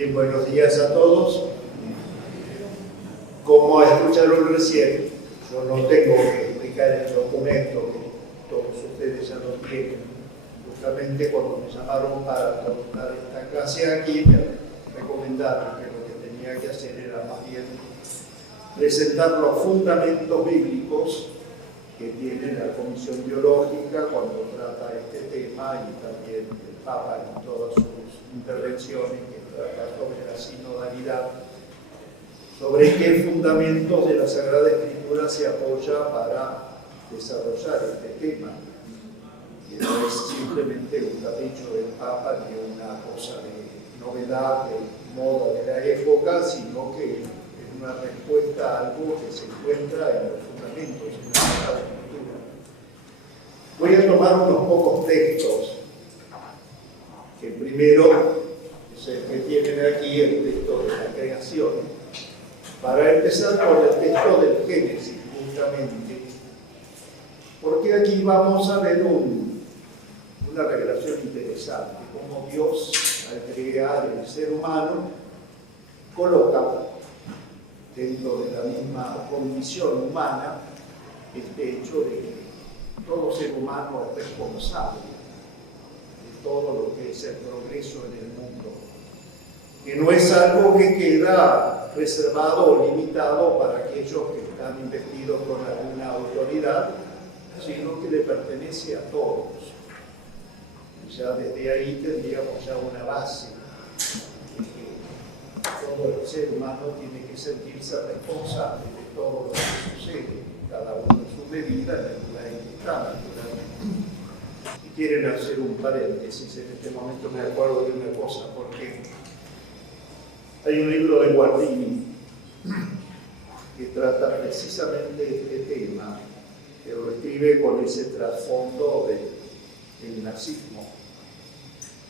Bien, buenos días a todos. Como escucharon recién, yo no tengo que explicar el documento que todos ustedes ya lo tienen. Justamente cuando me llamaron para dar esta clase aquí, me recomendaron que lo que tenía que hacer era más bien presentar los fundamentos bíblicos que tiene la Comisión Teológica cuando trata este tema, y también el Papa en todas sus intervenciones que trata sobre la sinodalidad, sobre qué fundamentos de la Sagrada Escritura se apoya para desarrollar este tema, que no es simplemente un capricho del Papa ni una cosa de novedad, de moda de la época, sino que es una respuesta a algo que se encuentra en los fundamentos de la Sagrada Escritura. Voy a tomar unos pocos textos, que primero es el que tienen aquí, el texto de la creación, para empezar por el texto del Génesis, justamente, porque aquí vamos a ver una revelación interesante, cómo Dios, al crear el ser humano, coloca dentro de la misma condición humana este hecho de que todo ser humano es responsable de todo lo que es el progreso en el mundo, que no es algo que queda reservado o limitado para aquellos que están investidos con alguna autoridad, sino que le pertenece a todos. Ya desde ahí tendríamos ya una base de que todo el ser humano tiene que sentirse responsable de todo lo que sucede, cada uno en su medida, en el lugar en que está, naturalmente. Si quieren hacer un paréntesis, en este momento me acuerdo de una cosa, porque hay un libro de Guardini que trata precisamente este tema, que lo escribe con ese trasfondo del nazismo.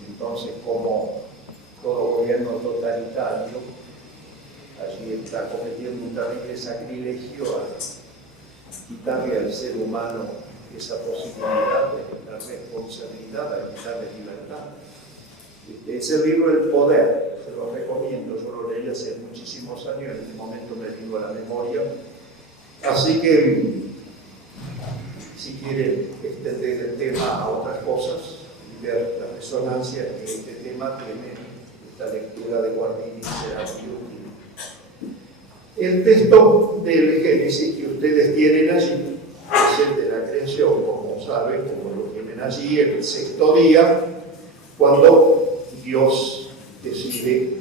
Entonces, como todo gobierno totalitario, allí está cometiendo un terrible sacrilegio a quitarle al ser humano esa posibilidad de la responsabilidad, a quitarle libertad. Es el libro El Poder, se lo recomiendo, yo lo leí hace muchísimos años, en este momento me vino a la memoria. Así que, si quieren extender el tema a otras cosas y ver la resonancia que este tema tiene, esta lectura de Guardini será muy útil. El texto del Génesis que ustedes tienen allí es el de la creación, como saben, como lo tienen allí, el sexto día, cuando Dios decide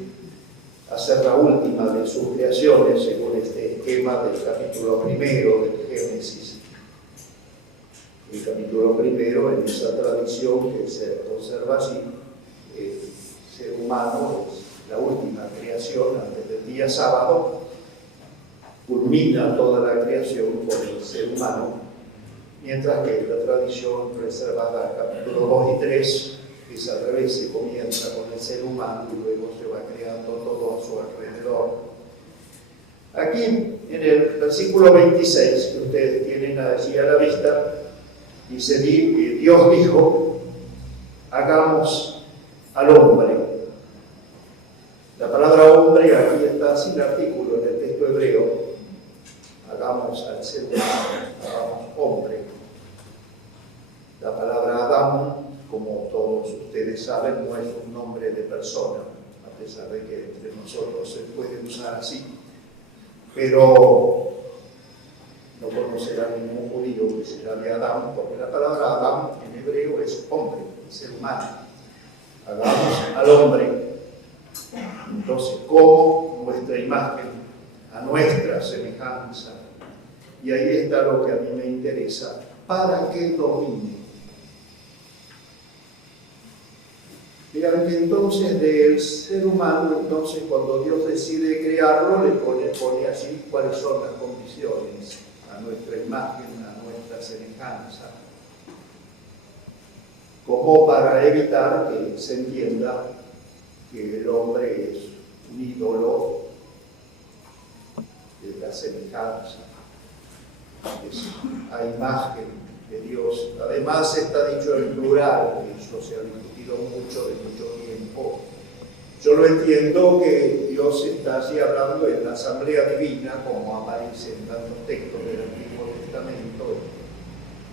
hacer la última de sus creaciones según este esquema del capítulo primero del Génesis. El capítulo primero, en esa tradición que se conserva allí, el ser humano es la última creación antes del día sábado, culmina toda la creación con el ser humano, mientras que la tradición reservada al capítulo 2 y 3 es al revés, se comienza con el ser humano y luego se va creando todo a su alrededor. Aquí, en el versículo 26, que ustedes tienen allí a la vista, dice: Dios dijo, hagamos al hombre. La palabra hombre aquí está sin artículo en el texto hebreo. Hagamos al ser humano, hagamos hombre. La palabra Adán, como todos ustedes saben, no es un nombre de persona, a pesar de que entre nosotros se puede usar así. Pero no conocerá ningún judío que se llame Adán, porque la palabra Adán en hebreo es hombre, ser humano. Hagamos al hombre. Entonces, como nuestra imagen, a nuestra semejanza. Y ahí está lo que a mí me interesa, para que domine. Vean que entonces del ser humano, entonces cuando Dios decide crearlo, le pone así cuáles son las condiciones, a nuestra imagen, a nuestra semejanza, como para evitar que se entienda que el hombre es un ídolo de la semejanza, es a imagen de Dios. Además está dicho en plural, que eso se ha discutido mucho de mucho tiempo, Yo lo entiendo que Dios está allí hablando en la asamblea divina, como aparece en tantos textos del Antiguo Testamento.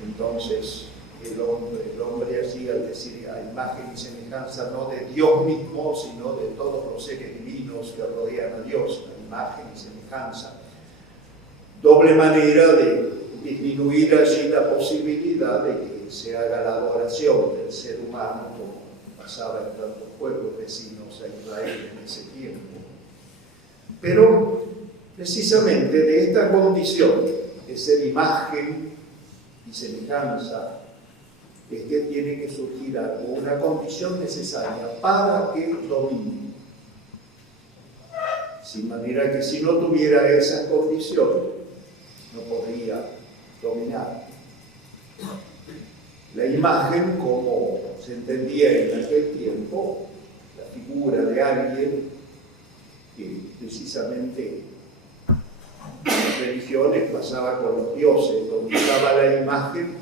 Entonces, el hombre allí, al decir a imagen y semejanza no de Dios mismo, sino de todos los seres divinos que rodean a Dios, la imagen y semejanza. Doble manera de disminuir allí la posibilidad de que se haga la adoración del ser humano, como pasaba en tantos pueblos vecinos a Israel en ese tiempo. Pero precisamente de esta condición de ser imagen y semejanza es que tiene que surgir algo, una condición necesaria para que domine. Sin manera que si no tuviera esa condición, no podría dominar. La imagen, como se entendía en aquel tiempo, la figura de alguien que precisamente en las religiones pasaba con los dioses, donde estaba la imagen,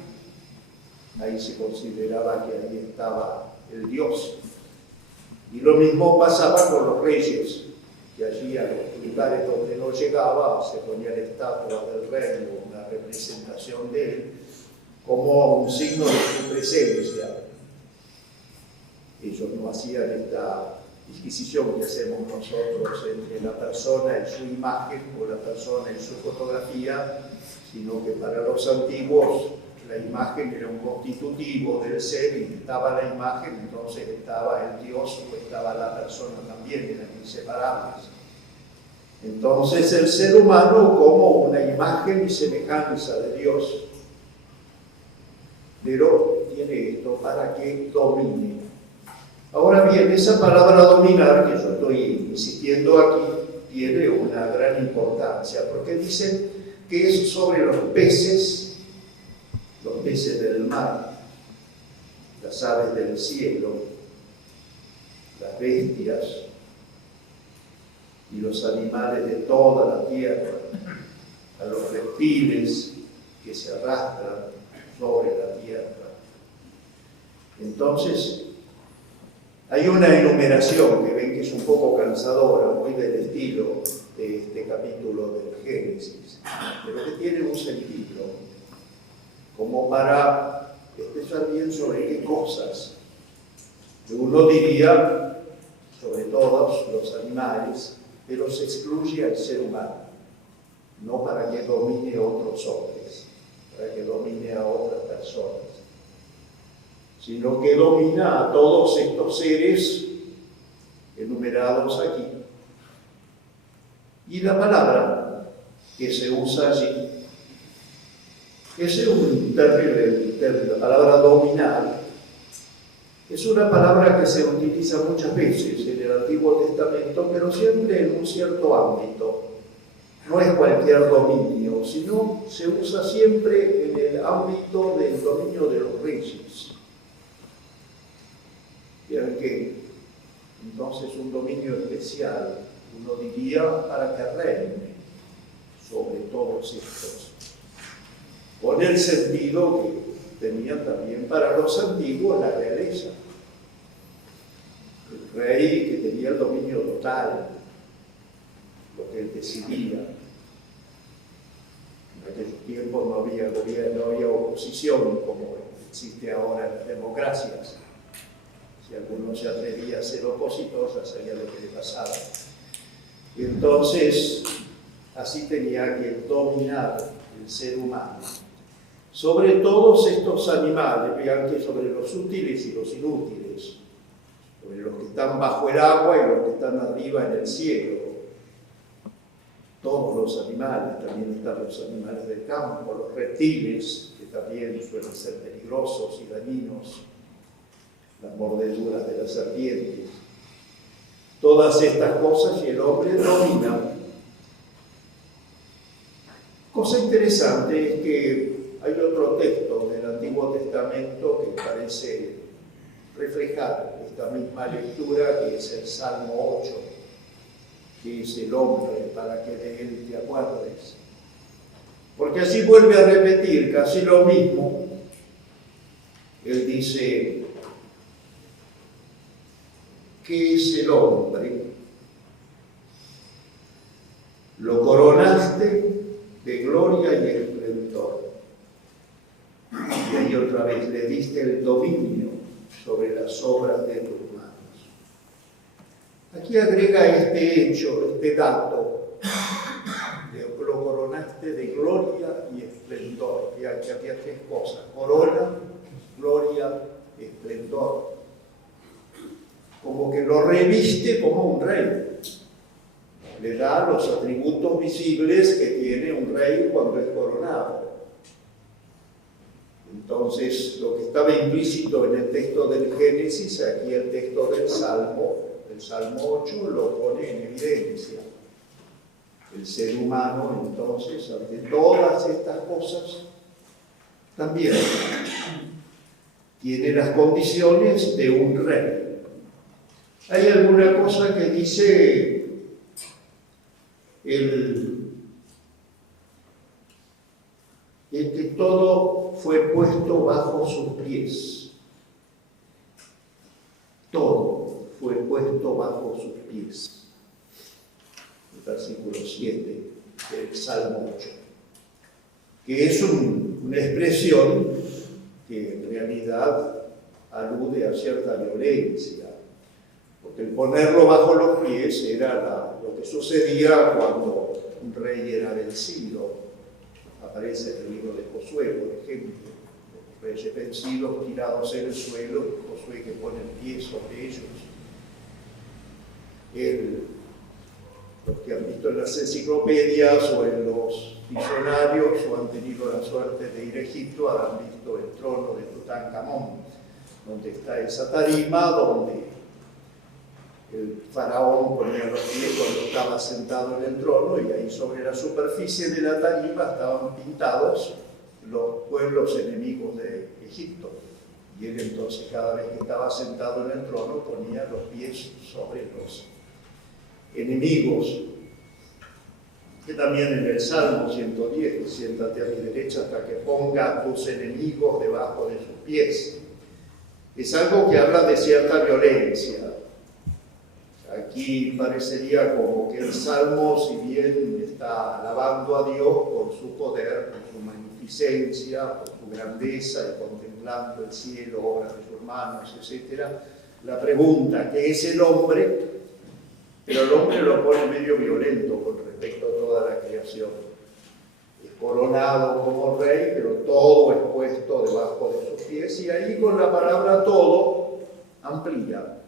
ahí se consideraba que ahí estaba el Dios. Y lo mismo pasaba con los reyes, que allí a los lugares donde no llegaba se ponía la estatua del rey o una representación de él como un signo de su presencia. Ellos no hacían esta disquisición que hacemos nosotros entre la persona y su imagen o la persona y su fotografía, sino que para los antiguos la imagen era un constitutivo del ser y estaba la imagen, entonces estaba el Dios o estaba la persona también, eran inseparables. Entonces el ser humano como una imagen y semejanza de Dios, pero tiene esto para que domine. Ahora bien, esa palabra dominar que yo estoy insistiendo aquí tiene una gran importancia, porque dice que es sobre los peces del mar, las aves del cielo, las bestias y los animales de toda la tierra, a los reptiles que se arrastran sobre la tierra. Entonces, hay una enumeración que ven que es un poco cansadora, muy del estilo de este capítulo del Génesis, pero que tiene un sentido, como para expresar bien sobre qué cosas. Uno diría sobre todos los animales, pero se excluye al ser humano, no para que domine a otros hombres, para que domine a otras personas, sino que domina a todos estos seres enumerados aquí. Y la palabra que se usa allí es un término, la palabra dominar, es una palabra que se utiliza muchas veces en el Antiguo Testamento, pero siempre en un cierto ámbito. No es cualquier dominio, sino se usa siempre en el ámbito del dominio de los reyes. Vean que entonces un dominio especial, uno diría, para que reine sobre todos estos. Con el sentido que tenía también para los antiguos la realeza. El rey que tenía el dominio total, lo que él decidía. En aquellos tiempos no había gobierno, no había oposición como existe ahora en las democracias. Si alguno se atrevía a ser opositor, ya sabía lo que le pasaba. Y entonces, así tenía que dominar el ser humano sobre todos estos animales, vean que sobre los útiles y los inútiles, sobre los que están bajo el agua y los que están arriba en el cielo, todos los animales, también están los animales del campo, los reptiles, que también suelen ser peligrosos y dañinos, las mordeduras de las serpientes, todas estas cosas y el hombre domina. Cosa interesante es que hay otro texto del Antiguo Testamento que parece reflejar esta misma lectura, que es el Salmo 8, que es el hombre para que de él te acuerdes. Porque así vuelve a repetir casi lo mismo. Él dice, ¿qué es el hombre? Lo coronaste de gloria y esplendor. Y ahí otra vez le diste el dominio sobre las obras de tus manos. Aquí agrega este hecho, este dato. Lo coronaste de gloria y esplendor. Ya que había tres cosas: corona, gloria, esplendor. Como que lo reviste como un rey. Le da los atributos visibles que tiene un rey cuando es coronado. Entonces, lo que estaba implícito en el texto del Génesis, aquí el texto del Salmo 8, lo pone en evidencia. El ser humano, entonces, ante todas estas cosas, también tiene las condiciones de un rey. Hay alguna cosa que dice que todo fue puesto bajo sus pies. Todo fue puesto bajo sus pies. El versículo 7 del Salmo 8. Que es una expresión que en realidad alude a cierta violencia. Porque el ponerlo bajo los pies era lo que sucedía cuando un rey era vencido. Aparece en el libro de Josué, por ejemplo, los reyes vencidos tirados en el suelo, Josué que pone el pie sobre ellos. Los que han visto en las enciclopedias o en los diccionarios o han tenido la suerte de ir a Egipto habrán visto el trono de Tutankamón, donde está esa tarima donde el faraón ponía los pies cuando estaba sentado en el trono, y ahí sobre la superficie de la tarima estaban pintados los pueblos enemigos de Egipto. Y él entonces, cada vez que estaba sentado en el trono, ponía los pies sobre los enemigos. Que también en el Salmo 110, siéntate a mi derecha hasta que ponga a tus enemigos debajo de sus pies. Es algo que habla de cierta violencia. Aquí parecería como que el Salmo, si bien está alabando a Dios por su poder, por su magnificencia, por su grandeza y contemplando el cielo, obras de sus manos, etc., la pregunta, ¿qué es el hombre? Pero el hombre lo pone medio violento con respecto a toda la creación. Es coronado como rey, pero todo es puesto debajo de sus pies, y ahí con la palabra todo amplía.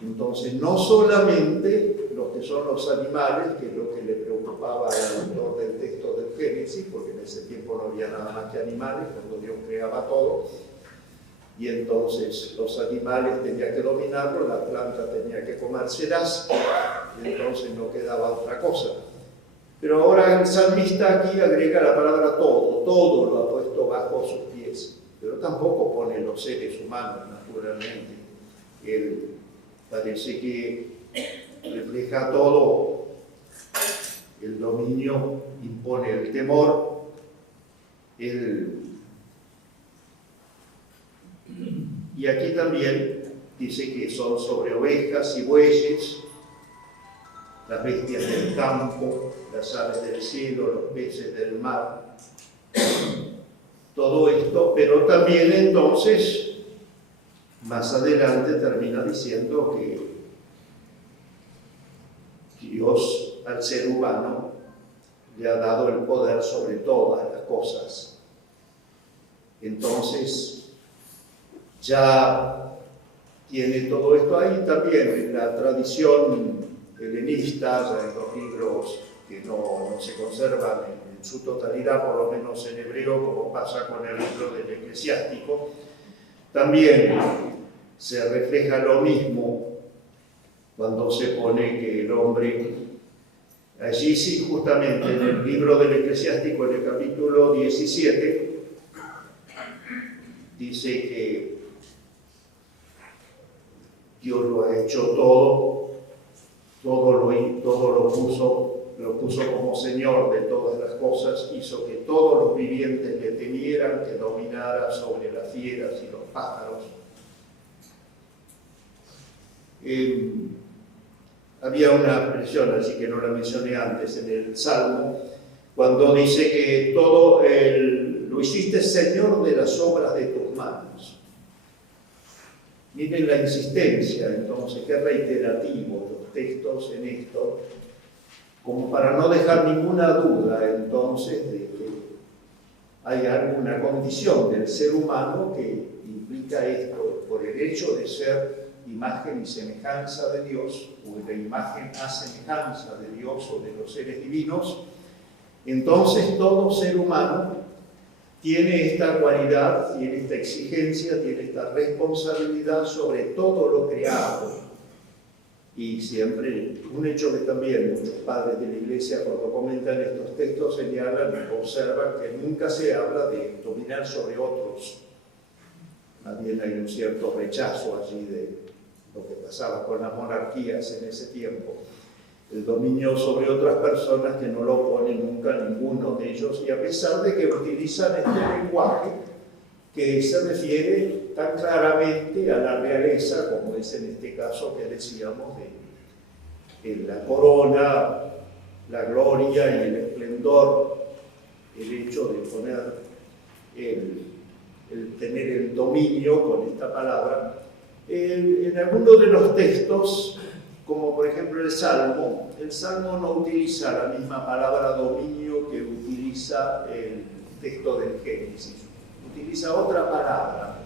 Entonces, no solamente los que son los animales, que es lo que le preocupaba al autor del texto del Génesis, porque en ese tiempo no había nada más que animales, cuando Dios creaba todo, y entonces los animales tenía que dominarlo, la planta tenía que comérselas, y entonces no quedaba otra cosa. Pero ahora el salmista aquí agrega la palabra todo lo ha puesto bajo sus pies, pero tampoco pone los seres humanos, naturalmente. Él parece que refleja todo. El dominio impone el temor, y aquí también dice que son sobre ovejas y bueyes, las bestias del campo, las aves del cielo, los peces del mar. Todo esto, pero también entonces más adelante termina diciendo que Dios al ser humano le ha dado el poder sobre todas las cosas. Entonces ya tiene todo esto ahí también en la tradición helenista, en los libros que no se conservan en su totalidad, por lo menos en hebreo, como pasa con el libro del Eclesiástico. También se refleja lo mismo cuando se pone que el hombre, allí sí, justamente en el libro del Eclesiástico, en el capítulo 17, dice que Dios lo ha hecho todo lo puso como Señor de todas las cosas, hizo que todos los vivientes le temieran, que dominara sobre las fieras y los pájaros. Había una expresión, así que no la mencioné antes, en el Salmo, cuando dice que todo lo hiciste Señor de las obras de tus manos. Miren la insistencia, entonces, qué reiterativo los textos en esto, como para no dejar ninguna duda, entonces, de que hay alguna condición del ser humano que implica esto, por el hecho de ser imagen y semejanza de Dios, o de imagen a semejanza de Dios o de los seres divinos. Entonces todo ser humano tiene esta cualidad, tiene esta exigencia, tiene esta responsabilidad sobre todo lo creado. Y siempre, un hecho que también muchos padres de la Iglesia cuando comentan estos textos señalan y observan que nunca se habla de dominar sobre otros. Más bien hay un cierto rechazo allí de lo que pasaba con las monarquías en ese tiempo. El dominio sobre otras personas que no lo pone nunca ninguno de ellos, y a pesar de que utilizan este lenguaje que se refiere tan claramente a la realeza, como es en este caso que decíamos de la corona, la gloria y el esplendor, el hecho de poner el tener el dominio con esta palabra. En algunos de los textos, como por ejemplo el Salmo no utiliza la misma palabra dominio que utiliza el texto del Génesis, utiliza otra palabra,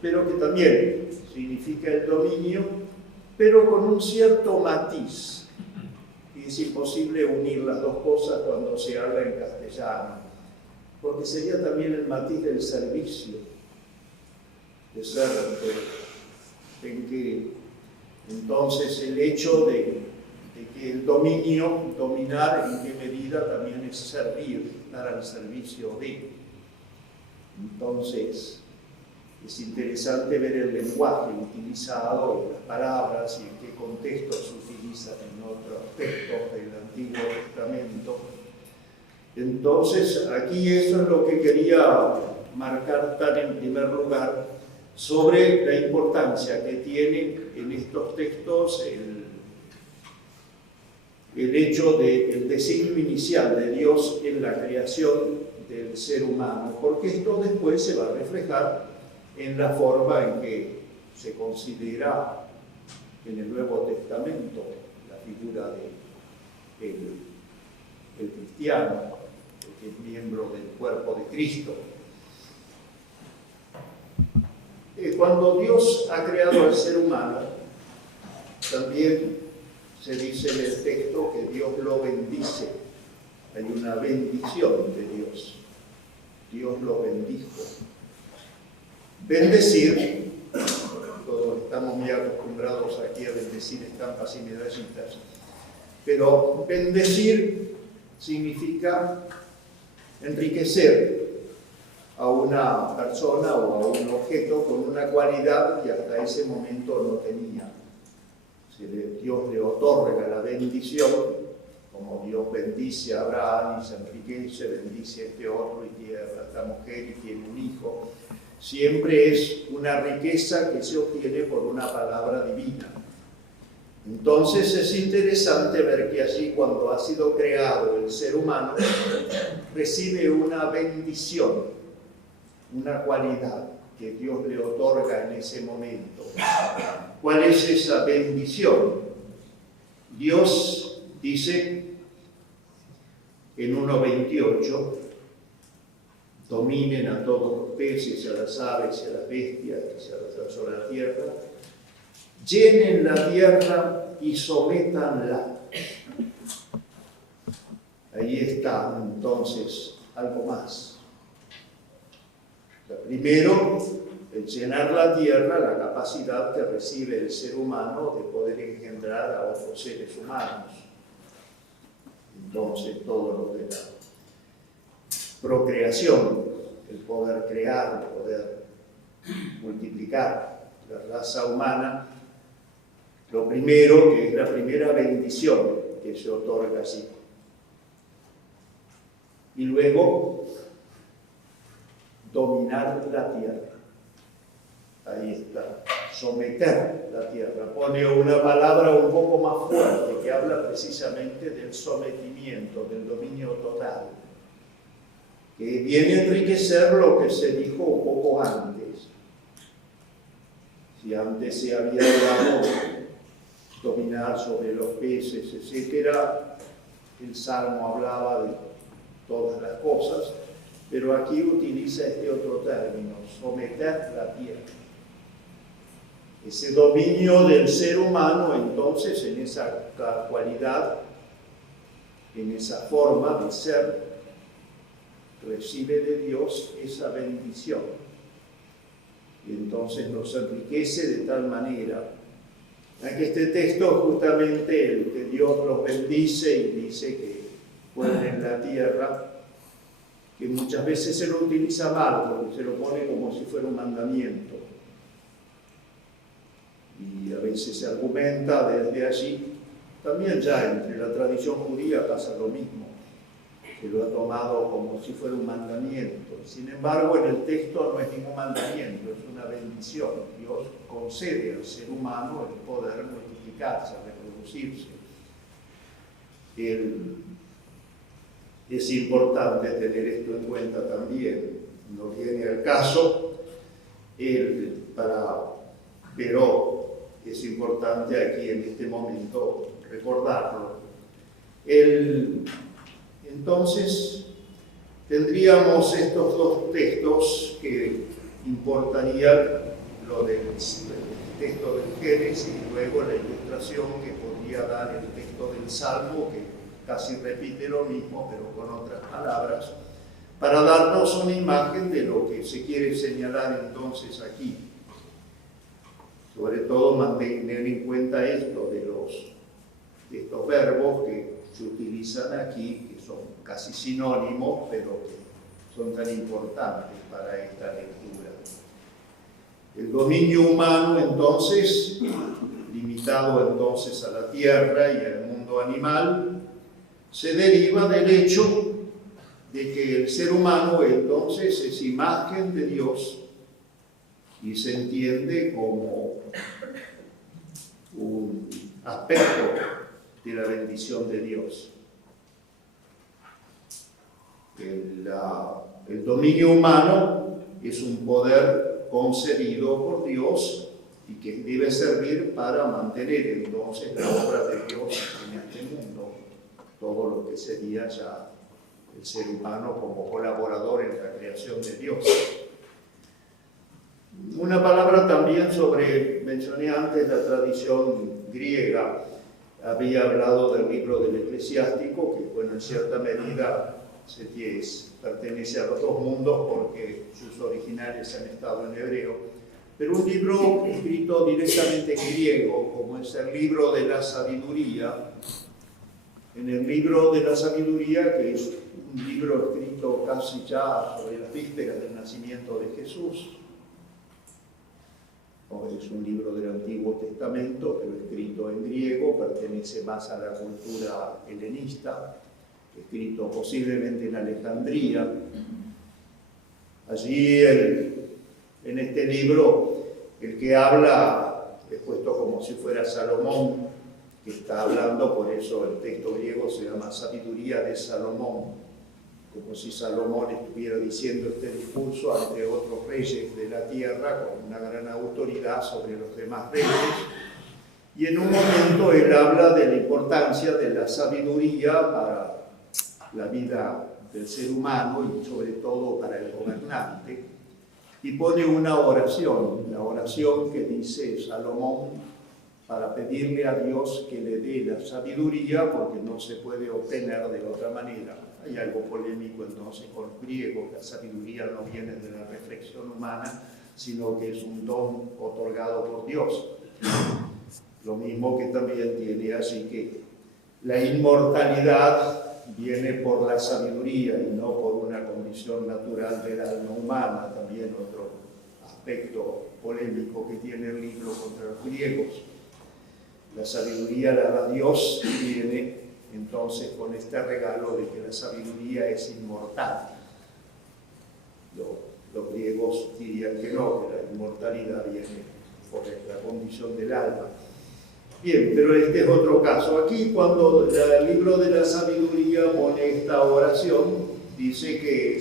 pero que también significa el dominio, pero con un cierto matiz, y es imposible unir las dos cosas cuando se habla en castellano, porque sería también el matiz del servicio, de ser, en que entonces el hecho de que el dominio, dominar en qué medida también es servir, dar al servicio de. Entonces es interesante ver el lenguaje utilizado, las palabras y en qué contexto se utilizan en otros textos del Antiguo Testamento. Entonces aquí eso es lo que quería marcar tan en primer lugar sobre la importancia que tiene en estos textos el hecho del designio inicial de Dios en la creación del ser humano, porque esto después se va a reflejar en la forma en que se considera en el Nuevo Testamento la figura del cristiano, que es miembro del cuerpo de Cristo. Cuando Dios ha creado al ser humano, también se dice en el texto que Dios lo bendice. Hay una bendición de Dios. Dios lo bendijo. Bendecir, todos estamos muy acostumbrados aquí a bendecir estampas y medallitas, pero bendecir significa enriquecer a una persona o a un objeto con una cualidad que hasta ese momento no tenía. Si Dios le otorga la bendición, como Dios bendice a Abraham y se enriquece, bendice a este otro y tiene a esta mujer y tiene un hijo, siempre es una riqueza que se obtiene por una palabra divina. Entonces es interesante ver que allí, cuando ha sido creado el ser humano, recibe una bendición, una cualidad que Dios le otorga en ese momento. ¿Cuál es esa bendición? Dios dice en 1:28, dominen a todos los peces, a las aves, a las bestias, a sobre la tierra, llenen la tierra y sométanla. Ahí está entonces algo más. Primero, el llenar la tierra, la capacidad que recibe el ser humano de poder engendrar a otros seres humanos. Entonces, todo lo de la procreación, el poder crear, el poder multiplicar la raza humana, lo primero, que es la primera bendición que se otorga así. Y luego, dominar la tierra. Ahí está, someter la tierra. Pone una palabra un poco más fuerte que habla precisamente del sometimiento, del dominio total, que viene a enriquecer lo que se dijo un poco antes. Si antes se había hablado de dominar sobre los peces, etc., el Salmo hablaba de todas las cosas, pero aquí utiliza este otro término, someter la tierra. Ese dominio del ser humano, entonces, en esa cualidad, en esa forma de ser, recibe de Dios esa bendición. Y entonces nos enriquece de tal manera. Aquí este texto, justamente, el que Dios los bendice y dice que pueblen la tierra, que muchas veces se lo utiliza mal, porque se lo pone como si fuera un mandamiento. Y a veces se argumenta desde allí, también ya entre la tradición judía pasa lo mismo, se lo ha tomado como si fuera un mandamiento. Sin embargo, en el texto no es ningún mandamiento, es una bendición. Dios concede al ser humano el poder multiplicarse, reproducirse. Es importante tener esto en cuenta también. No viene al caso, pero es importante aquí en este momento recordarlo. Entonces, tendríamos estos dos textos que importarían lo del texto del Génesis y luego la ilustración que podría dar el texto del Salmo, que casi repite lo mismo, pero con otras palabras, para darnos una imagen de lo que se quiere señalar entonces aquí. Sobre todo mantener en cuenta esto de estos verbos que se utilizan aquí, que son casi sinónimos, pero que son tan importantes para esta lectura. El dominio humano, entonces, limitado entonces a la tierra y al mundo animal, se deriva del hecho de que el ser humano entonces es imagen de Dios y se entiende como un aspecto de la bendición de Dios. El dominio humano es un poder concedido por Dios y que debe servir para mantener entonces la obra de Dios en este mundo, todo lo que sería ya el ser humano como colaborador en la creación de Dios. Una palabra también mencioné antes la tradición griega. Había hablado del libro del Eclesiástico, que bueno, en cierta medida pertenece a los dos mundos porque sus originales han estado en hebreo, pero un libro escrito directamente en griego, como es el libro de la sabiduría. En el libro de la sabiduría, que es un libro escrito casi ya sobre las vísperas del nacimiento de Jesús, es un libro del Antiguo Testamento, pero escrito en griego, pertenece más a la cultura helenista, escrito posiblemente en Alejandría. Allí, en este libro, el que habla es puesto como si fuera Salomón, que está hablando, por eso el texto griego se llama Sabiduría de Salomón, como si Salomón estuviera diciendo este discurso ante otros reyes de la tierra con una gran autoridad sobre los demás reyes. Y en un momento él habla de la importancia de la sabiduría para la vida del ser humano y sobre todo para el gobernante, y pone una oración, la oración que dice Salomón para pedirle a Dios que le dé la sabiduría, porque no se puede obtener de otra manera. Hay algo polémico entonces con los griegos, la sabiduría no viene de la reflexión humana, sino que es un don otorgado por Dios. Lo mismo que también tiene así que la inmortalidad viene por la sabiduría y no por una condición natural del alma humana, también otro aspecto polémico que tiene el libro contra los griegos. La sabiduría la da Dios y viene entonces con este regalo de que la sabiduría es inmortal. Los griegos griegos dirían que no, que la inmortalidad viene por la condición del alma. Bien, pero este es otro caso. Aquí cuando el libro de la sabiduría pone esta oración, dice que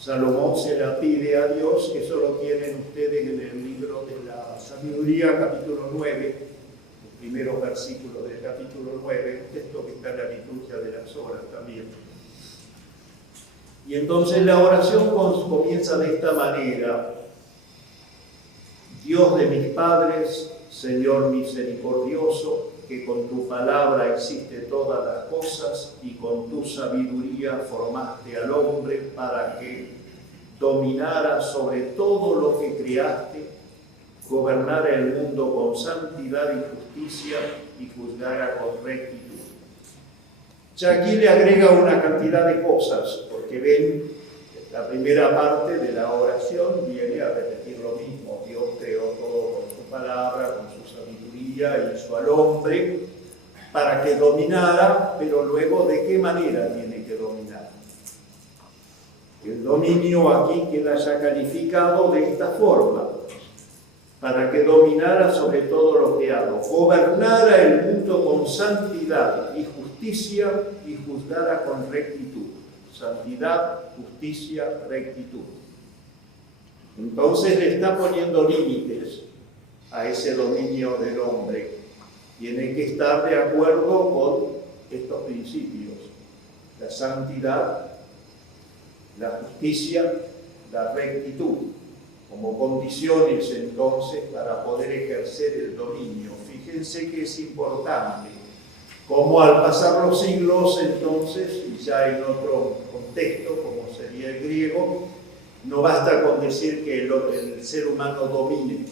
Salomón se la pide a Dios. Eso lo tienen ustedes en el libro de la sabiduría, capítulo 9, los primeros versículos del capítulo 9, texto que está en la liturgia de las horas también. Y entonces la oración comienza de esta manera: Dios de mis padres, Señor misericordioso, que con tu palabra hiciste todas las cosas y con tu sabiduría formaste al hombre para que dominara sobre todo lo que creaste, gobernara el mundo con santidad y justicia y juzgara con rectitud. Ya aquí le agrega una cantidad de cosas, porque ven, la primera parte de la oración viene a repetir lo mismo. Dios creó todo con su palabra, con su sabiduría, hizo al hombre para que dominara, pero luego ¿de qué manera tiene que dominar? El dominio aquí queda ya calificado de esta forma: para que dominara sobre todo lo creado, gobernara el mundo con santidad y justicia y juzgara con rectitud. Santidad, justicia, rectitud. Entonces le está poniendo límites a ese dominio del hombre. Tiene que estar de acuerdo con estos principios: la santidad, la justicia, la rectitud, como condiciones entonces para poder ejercer el dominio. Fíjense que es importante como al pasar los siglos entonces, y ya en otro contexto como sería el griego, no basta con decir que el ser humano domine,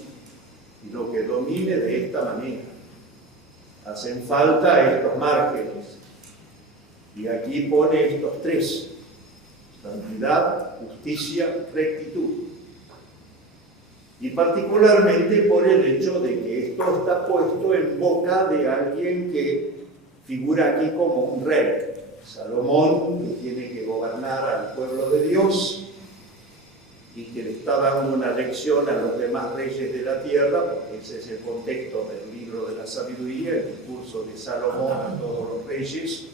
sino que domine de esta manera. Hacen falta estos márgenes, y aquí pone estos tres: santidad, justicia, rectitud. Y particularmente por el hecho de que esto está puesto en boca de alguien que figura aquí como un rey. Salomón, que tiene que gobernar al pueblo de Dios y que le está dando una lección a los demás reyes de la tierra, porque ese es el contexto del libro de la sabiduría, el discurso de Salomón a todos los reyes,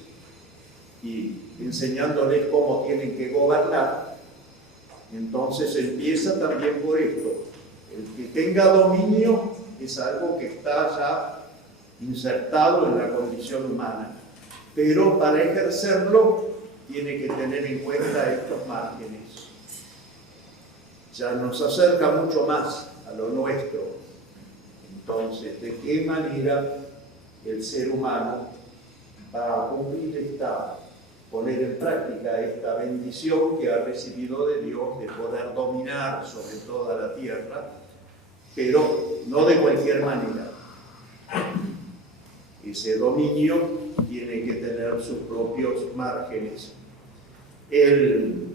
y enseñándoles cómo tienen que gobernar. Entonces empieza también por esto: el que tenga dominio es algo que está ya insertado en la condición humana, pero para ejercerlo tiene que tener en cuenta estos márgenes. Ya nos acerca mucho más a lo nuestro. Entonces, ¿de qué manera el ser humano va a cumplir poner en práctica esta bendición que ha recibido de Dios de poder dominar sobre toda la tierra, pero no de cualquier manera? Ese dominio tiene que tener sus propios márgenes. El